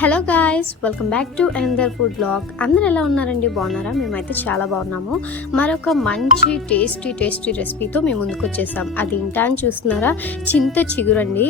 Hello guys welcome back to another food blog అందరు ఎలా ఉన్నారండి? బాగున్నారా? మేమైతే చాలా బాగున్నాము. మరొక మంచి టేస్టీ టేస్టీ రెసిపీతో మేము ముందుకు వచ్చేసాం. అది ఇంటా అని చూస్తున్నారా? చింత చిగురు అండి.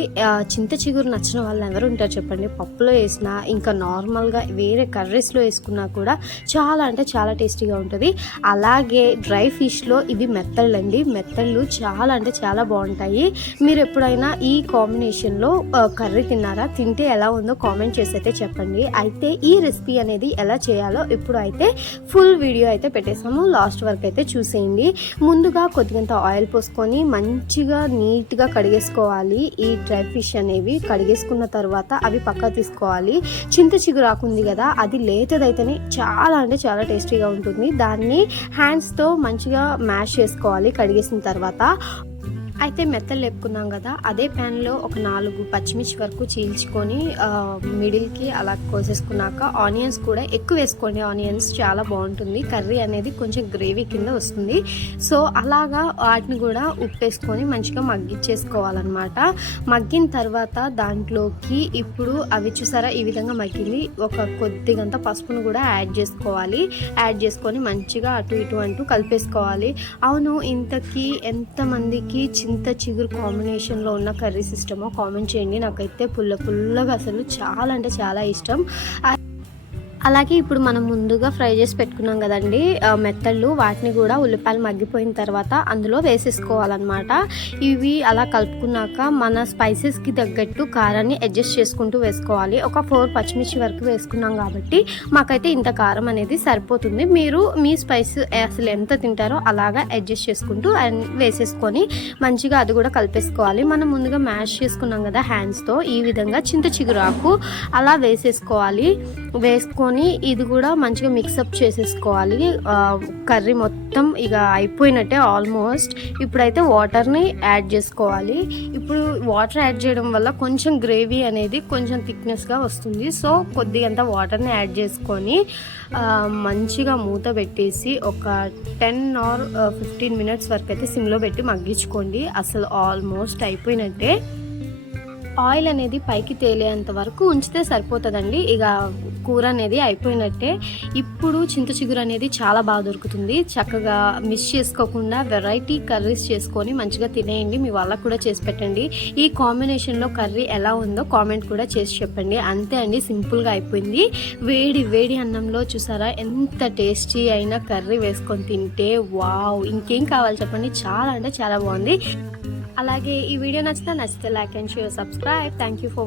చింత చిగురు నచ్చిన వాళ్ళు ఎవరు ఉంటారు చెప్పండి? పప్పులో వేసినా ఇంకా నార్మల్గా వేరే కర్రీస్లో వేసుకున్నా కూడా చాలా అంటే చాలా టేస్టీగా ఉంటుంది. అలాగే డ్రై ఫిష్లో ఇవి మెత్తళ్ళు అండి. మెత్తళ్ళు చాలా అంటే చాలా బాగుంటాయి. మీరు ఎప్పుడైనా ఈ కాంబినేషన్లో కర్రీ తిన్నారా? తింటే ఎలా ఉందో కామెంట్ చేసి అయితే చెప్పండి. అయితే ఈ రెసిపీ అనేది ఎలా చేయాలో ఇప్పుడు అయితే ఫుల్ వీడియో అయితే పెట్టేసాము లాస్ట్ వరకు అయితే చూసేయండి. ముందుగా కొద్దిగంత ఆయిల్ పోసుకొని మంచిగా నీట్గా కడిగేసుకోవాలి. ఈ డ్రై ఫిష్ అనేవి కడిగేసుకున్న తర్వాత అవి పక్క తీసుకోవాలి. చింత చిగురు ఆకుంది కదా అది లేతదైతేనే చాలా అంటే చాలా టేస్టీగా ఉంటుంది. దాన్ని హ్యాండ్స్తో మంచిగా మ్యాష్ చేసుకోవాలి కడిగేసిన తర్వాత. అయితే మెత్తలు లేపుకున్నాం కదా అదే ప్యాన్లో ఒక నాలుగు పచ్చిమిర్చి వరకు చీల్చుకొని మిడిల్కి అలా కోసేసుకున్నాక ఆనియన్స్ కూడా ఎక్కువ వేసుకోండి. ఆనియన్స్ చాలా బాగుంటుంది. కర్రీ అనేది కొంచెం గ్రేవీ కింద వస్తుంది. సో అలాగా వాటిని కూడా ఉప్పేసుకొని మంచిగా మగ్గించేసుకోవాలన్నమాట. మగ్గిన తర్వాత దాంట్లోకి ఇప్పుడు అవి చూసారా? ఈ విధంగా మగ్గింది. ఒక కొద్దిగంత పసుపును కూడా యాడ్ చేసుకోవాలి. యాడ్ చేసుకొని మంచిగా అటు ఇటు అంటూ కలిపేసుకోవాలి. అవును ఇంతకీ ఎంతమందికి ఎంత చిగురు కాంబినేషన్లో ఉన్న కర్రీ సిస్టమో కామెంట్ చేయండి. నాకైతే పుల్ల పుల్లగా అసలు చాలా అంటే చాలా ఇష్టం. అలాగే ఇప్పుడు మనం ముందుగా ఫ్రై చేసి పెట్టుకున్నాం కదండి మెత్తళ్ళు వాటిని కూడా ఉల్లిపాయలు మగ్గిపోయిన తర్వాత అందులో వేసేసుకోవాలన్నమాట. ఇవి అలా కలుపుకున్నాక మన స్పైసెస్కి తగ్గట్టు కారాన్ని అడ్జస్ట్ చేసుకుంటూ వేసుకోవాలి. ఒక ఫోర్ పచ్చిమిర్చి వరకు వేసుకున్నాం కాబట్టి మాకైతే ఇంత కారం అనేది సరిపోతుంది. మీరు మీ స్పైస్ అసలు ఎంత తింటారో అలాగా అడ్జస్ట్ చేసుకుంటూ అండ్ వేసేసుకొని మంచిగా అది కూడా కలిపేసుకోవాలి. మనం ముందుగా మ్యాష్ చేసుకున్నాం కదా హ్యాండ్స్తో ఈ విధంగా చింత చిగురాకు అలా వేసేసుకోవాలి. వేసుకొని ఇది కూడా మంచిగా మిక్సప్ చేసేసుకోవాలి. కర్రీ మొత్తం ఇక అయిపోయినట్టే ఆల్మోస్ట్ ఇప్పుడైతే వాటర్ని యాడ్ చేసుకోవాలి. ఇప్పుడు వాటర్ యాడ్ చేయడం వల్ల కొంచెం గ్రేవీ అనేది కొంచెం థిక్నెస్గా వస్తుంది. సో కొద్దిగంత వాటర్ని యాడ్ చేసుకొని మంచిగా మూత పెట్టేసి ఒక టెన్ ఆర్ ఫిఫ్టీన్ మినిట్స్ వరకు అయితే సిమ్లో పెట్టి మగ్గించుకోండి. అసలు ఆల్మోస్ట్ అయిపోయినట్టే. ఆయిల్ అనేది పైకి తేలేంత వరకు ఉంచితే సరిపోతుందండి. ఇక కూర అనేది అయిపోయినట్టే. ఇప్పుడు చింత చిగురు అనేది చాలా బాగా దొరుకుతుంది. చక్కగా మిస్ చేసుకోకుండా వెరైటీ కర్రీస్ చేసుకొని మంచిగా తినేయండి. మీ వాళ్ళకు కూడా చేసి పెట్టండి. ఈ కాంబినేషన్లో కర్రీ ఎలా ఉందో కామెంట్ కూడా చేసి చెప్పండి. అంతే అండి సింపుల్గా అయిపోయింది. వేడి వేడి అన్నంలో చూసారా? ఎంత టేస్టీ అయిన కర్రీ వేసుకొని తింటే వావ్! ఇంకేం కావాలి చెప్పండి? చాలా అంటే చాలా బాగుంది. అలాగే ఈ వీడియో నచ్చితే నచ్చితే like and share subscribe thank you for